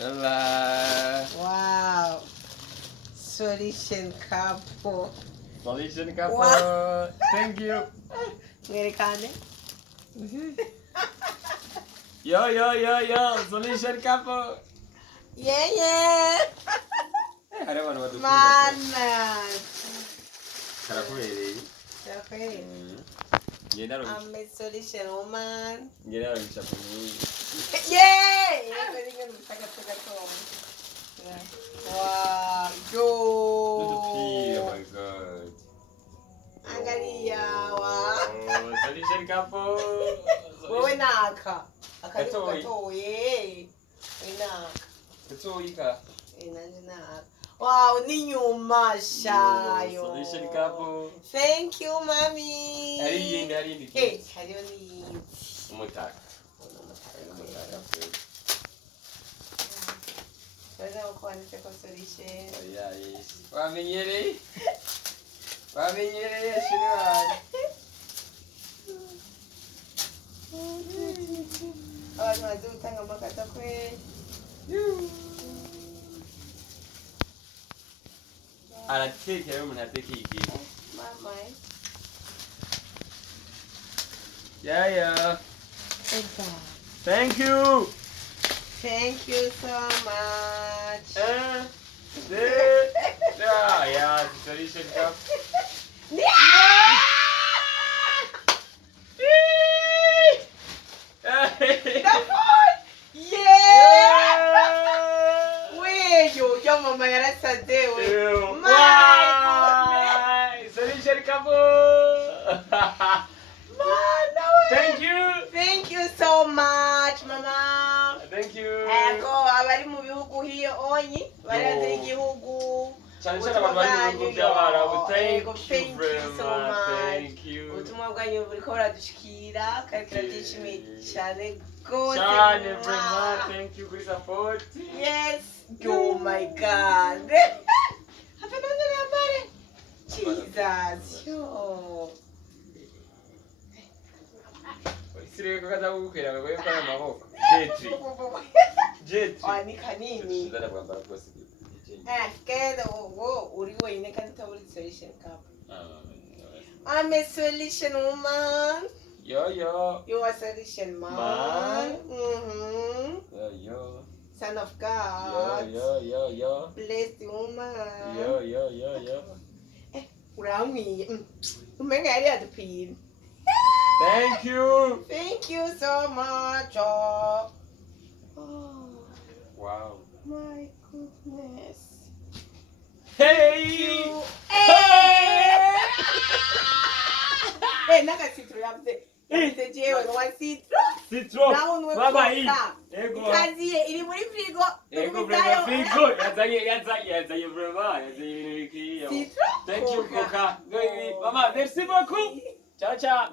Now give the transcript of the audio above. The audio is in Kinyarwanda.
Hola. Wow. Solution couple. Solution couple. Wow. Thank you. Americane. Yo. Solution couple. Yeah. Hari abantu badukunda. Mana. Karakubereye. Okay. Ngenda ro. I'm a solution woman. Ngenda ro gishapo ni. Yeah. Wow. Yo. Oh my god. Angalia. Wow. Solution couple. Wewe naka. Gatoyi. Gatoyi. Wewe naka. Gatoyi ka. Nanje naka. Wow, ni nyuma shayo. Solution couple. Thank you, mommy. Hari yindi. Hariyo ni Umutaka. Weza ukwandike kwa solution. Yes. Wamenyereye shini wanje. Abantu bazi gutanga amakata kwe. Aratekera rero umuntu ateka iyi gift. Mama. Yeah. Thank you. Thank you so much. Yeah, solution cup. Yo mama yarasade we. Solution couple. Thank you so much, mama. Thank you. Ego abari mu bihugu hiyo onyi baraze igihugu. Cyane abantu bari mu bihugu by'abarabu. Thank you very so much. much. Thank you. Ubutumwa bwanyu buriko buradushikira kandi turabyishimiye cyane gose. Cyane vraiment. Thank you for support. Yes. Oh my God. Have another number. Jesus. Yo. Siri ko kaza gukwira ngo yeko n'amaboko. Jetri. Ni kanini. Keda wo uri wenyine kandi utaburi solution cup. I'm a solution woman. Yo. You are solution man. Yo. Son of God. Yo. Blessed woman. Yo. Uramwiye. Umenga yari yadupira. Thank you. Thank you so much. Oh. Wow. My goodness. Hey. Hey, naga citro yapte. Jewe no one citro. Baba hii. Ego. Kazi iri muri frigo. Ego brema frigo. Yazaye brema. Yazaye iki. Citro. Thank you Coca. Mama, merci beaucoup. Ciao.